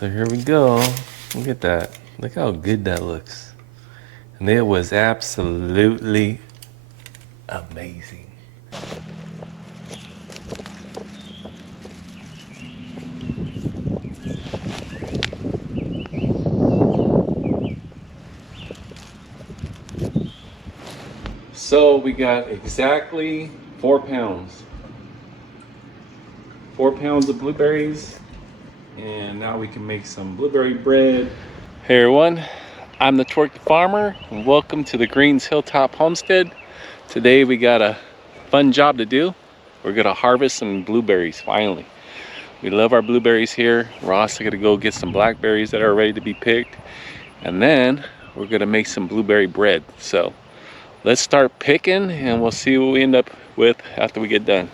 So here we go. Look at that. Look how good that looks. And it was absolutely amazing. So we got exactly 4 pounds. 4 pounds of blueberries. And now we can make some blueberry bread. Hey everyone, I'm the Twerk Farmer, and welcome to the Greens Hilltop Homestead. Today we got a fun job to do. We're gonna harvest some blueberries finally. We love our blueberries here. We're also gonna go get some blackberries that are ready to be picked. And then we're gonna make some blueberry bread. So let's start picking and we'll see what we end up with after we get done.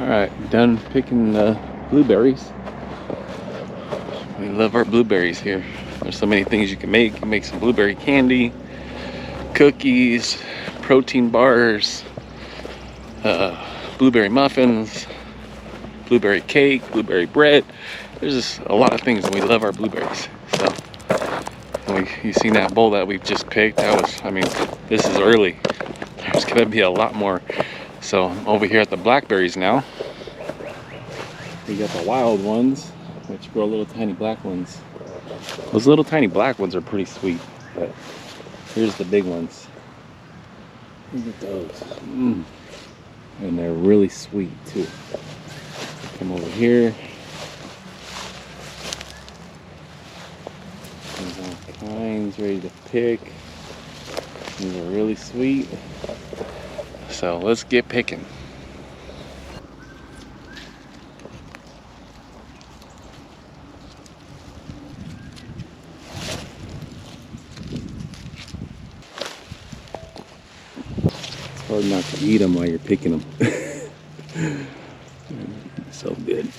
Alright, done picking the blueberries. We love our blueberries here. There's so many things you can make. You can make some blueberry candy, cookies, protein bars, blueberry muffins, blueberry cake, blueberry bread. There's just a lot of things, and we love our blueberries. So, you seen that bowl that we've just picked? That was, I mean, this is early. There's gonna be a lot more. So I'm over here at the blackberries now. We got the wild ones, which grow little tiny black ones. Those little tiny black ones are pretty sweet, but here's the big ones. Look at those. And they're really sweet too. Come over here. There's all kinds ready to pick. These are really sweet. So let's get picking. It's hard not to eat them while you're picking them. So good.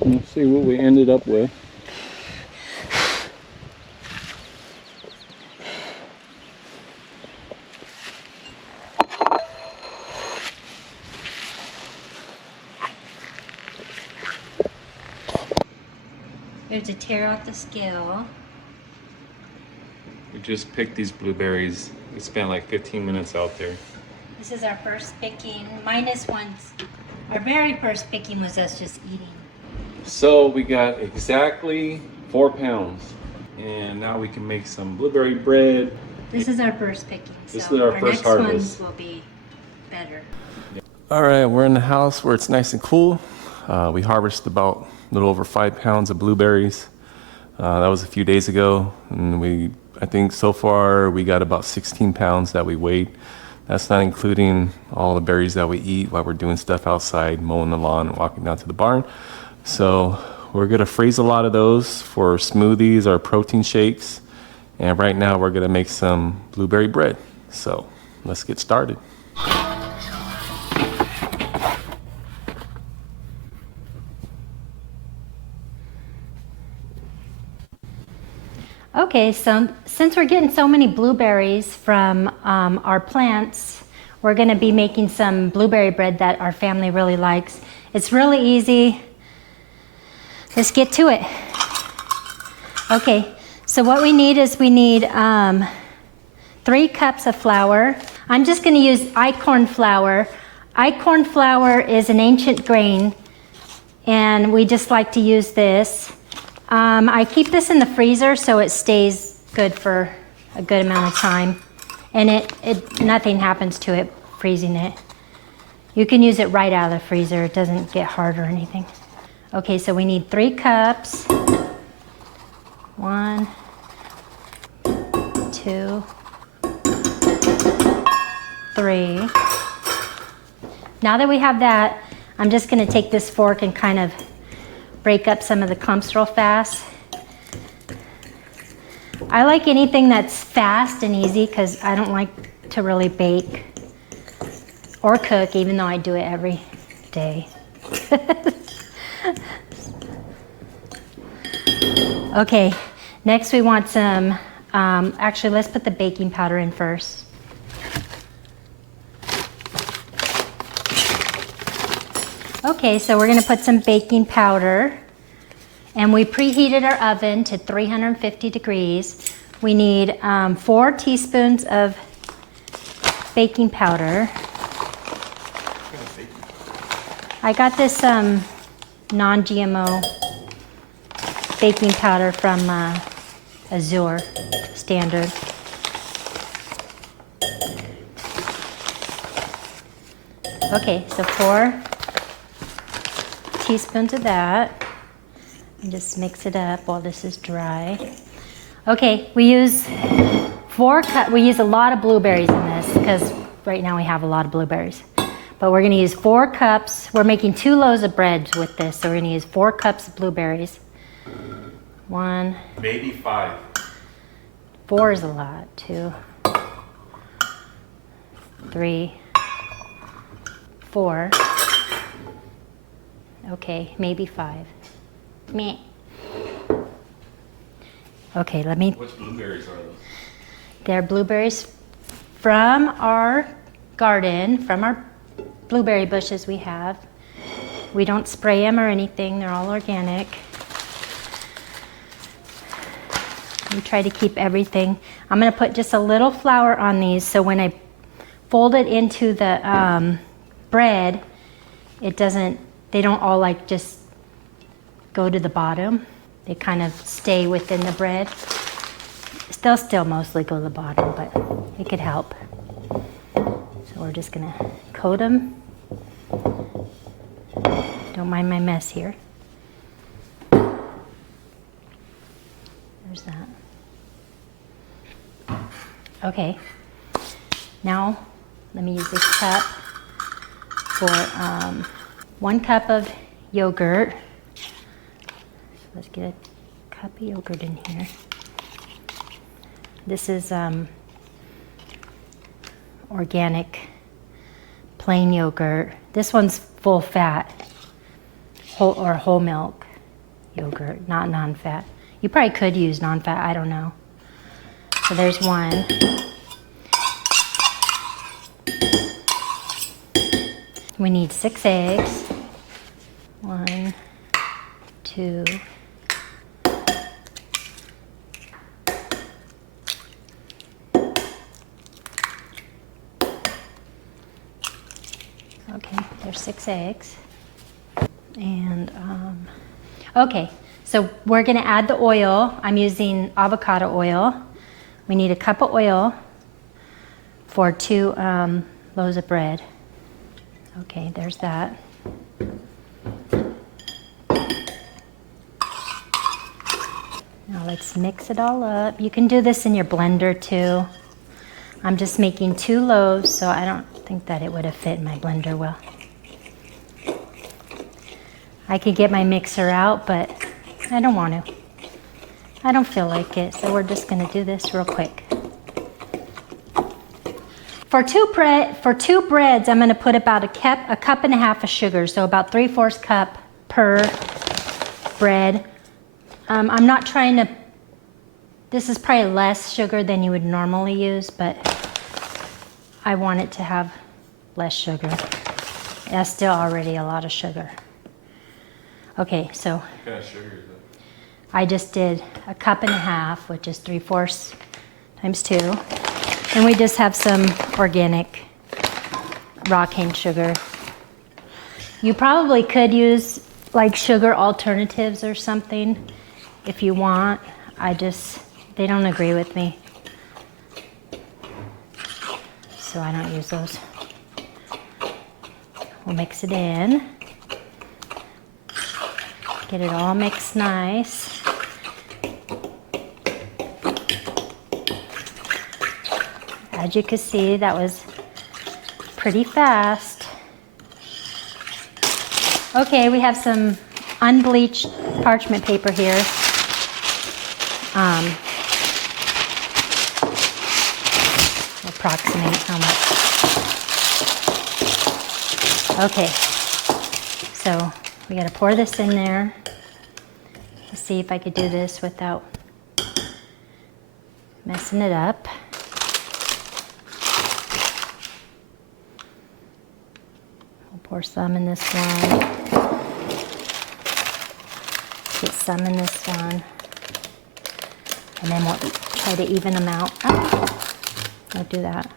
Let's see what we ended up with. To tear out the scale. We just picked these blueberries. We spent like 15 minutes out there. This is our first picking, minus ones. Our very first picking was us just eating. So we got exactly 4 pounds. And now we can make some blueberry bread. This is our first picking. This is our first harvest. Our next ones will be better. All right, we're in the house where it's nice and cool. We harvested about a little over 5 pounds of blueberries. That was a few days ago, and I think so far we got about 16 pounds that we weighed. That's not including all the berries that we eat while we're doing stuff outside, mowing the lawn and walking down to the barn. So we're gonna freeze a lot of those for smoothies or protein shakes. And right now we're gonna make some blueberry bread. So let's get started. Okay, so since we're getting so many blueberries from our plants, we're gonna be making some blueberry bread that our family really likes. It's really easy. Let's get to it. Okay, so what we need is 3 cups of flour. I'm just gonna use Einkorn flour. Einkorn flour is an ancient grain, and we just like to use this. I keep this in the freezer so it stays good for a good amount of time, and nothing happens to it freezing it. You can use it right out of the freezer. It doesn't get hard or anything. Okay, so we need 3 cups. 1, 2, 3. Now that we have that, I'm just gonna take this fork and kind of break up some of the clumps real fast. I like anything that's fast and easy because I don't like to really bake or cook, even though I do it every day. Okay, next we want some, actually let's put the baking powder in first. Okay, so we're gonna put some baking powder, and we preheated our oven to 350 degrees. We need 4 teaspoons of baking powder. I got this non-GMO baking powder from Azure Standard. Okay, so 4 teaspoons of that, and just mix it up while this is dry. Okay, we use we use a lot of blueberries in this because right now we have a lot of blueberries. But we're gonna use 4 cups. We're making 2 loaves of bread with this, so we're gonna use 4 cups of blueberries. 1. Maybe 5. 4 is a lot. 2, 3, 4. Okay, maybe 5. Meh. Okay, let me. Which blueberries are those? They're blueberries from our garden, from our blueberry bushes we have. We don't spray them or anything, they're all organic. We try to keep everything. I'm gonna put just a little flour on these so when I fold it into the bread, they don't all like just go to the bottom. They kind of stay within the bread. They'll still mostly go to the bottom, but it could help. So we're just gonna coat them. Don't mind my mess here. There's that. Okay, now let me use this cup for 1 cup of yogurt. So let's get a cup of yogurt in here. This is organic plain yogurt. This one's full fat, whole milk yogurt, not non-fat. You probably could use non-fat, I don't know. So there's 1. We need 6 eggs. 1, 2, 6 eggs. And okay, so we're gonna add the oil. I'm using avocado oil. We need a cup of oil for 2 loaves of bread. Okay, there's that. Now let's mix it all up. You can do this in your blender too. I'm just making 2 loaves, so I don't think that it would have fit in my blender well. I could get my mixer out, but I don't want to. I don't feel like it, so we're just gonna do this real quick. For two breads, I'm gonna put about a cup and a half of sugar, so about 3/4 cup per bread. I'm not trying to, This is probably less sugar than you would normally use, but I want it to have less sugar. That's still already a lot of sugar. Okay, so What kind of sugar is that? I just did 1.5 cups, which is 3/4 times 2. And we just have some organic raw cane sugar. You probably could use like sugar alternatives or something if you want. They don't agree with me. So I don't use those. We'll mix it in. Get it all mixed nice. As you can see, that was pretty fast. Okay, we have some unbleached parchment paper here. Approximate how much. Okay, so we gotta pour this in there. Let's see if I could do this without messing it up. We'll pour some in this one. Get some in this one. And then we'll try to even them out. Oh, don't do that.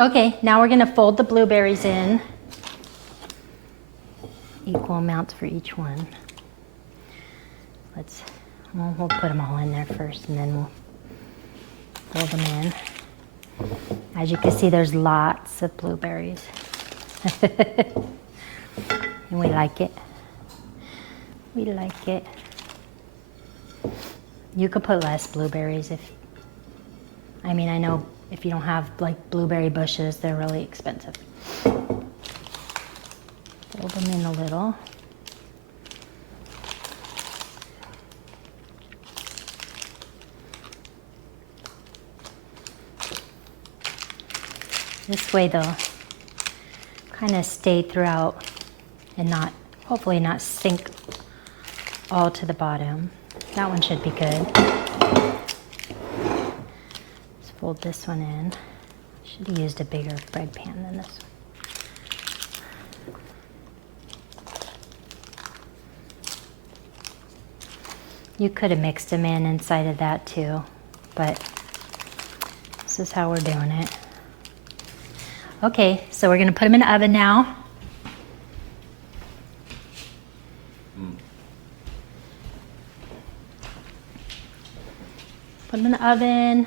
Okay, now we're gonna fold the blueberries in. Equal amounts for each one. We'll put them all in there first and then we'll fold them in. As you can see, there's lots of blueberries. And we like it. We like it. You could put less blueberries I know if you don't have like blueberry bushes, they're really expensive. Fold them in a little. This way they'll kind of stay throughout and hopefully not sink all to the bottom. That one should be good. Let's fold this one in. Should have used a bigger bread pan than this one. You could have mixed them in inside of that too, but this is how we're doing it. Okay, so we're gonna put them in the oven now. Put them in the oven.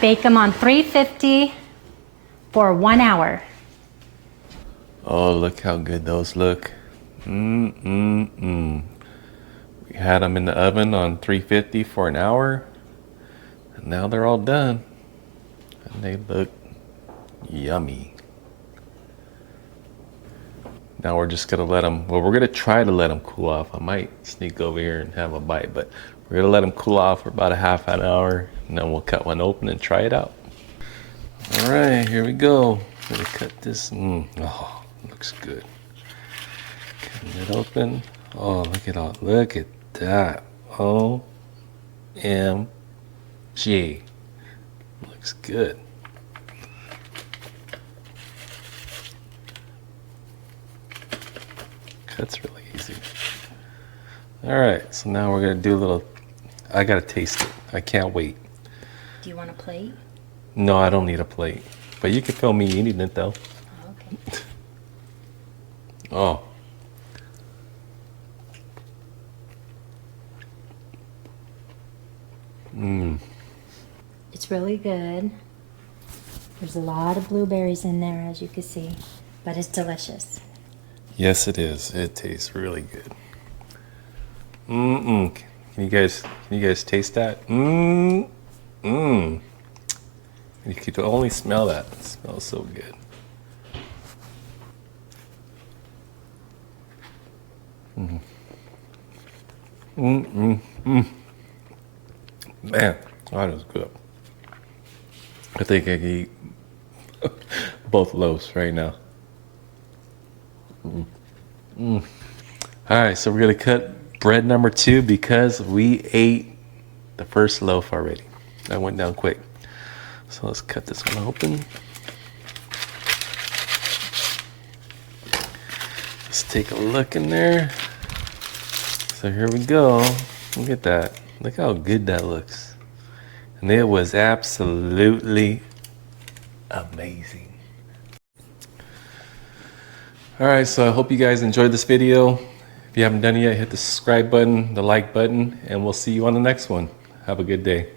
Bake them on 350 for 1 hour. Oh, look how good those look. We had them in the oven on 350 for an hour. And now they're all done. And they look yummy. Now we're just gonna let them, we're gonna try to let them cool off. I might sneak over here and have a bite, but we're gonna let them cool off for about a half an hour, and then we'll cut one open and try it out. All right, here we go. I'm gonna cut this. Oh, looks good. Cutting it open. Oh, look at that. OMG. Looks good. That's really easy. All right, so now we're gonna do a little, I gotta taste it. I can't wait. Do you want a plate? No, I don't need a plate. But you can film me eating it though. Oh, okay. Oh. It's really good. There's a lot of blueberries in there, as you can see, but it's delicious. Yes, it is. It tastes really good. Can you guys taste that? You could only smell that. It smells so good. Man, that is good. I think I can eat both loaves right now. All right, so we're gonna cut bread number 2 because we ate the first loaf already. That went down quick. So let's cut this one open. Let's take a look in there. So here we go. Look at that. Look how good that looks. And it was absolutely amazing. All right, so I hope you guys enjoyed this video. If you haven't done it yet, hit the subscribe button, the like button, and we'll see you on the next one. Have a good day.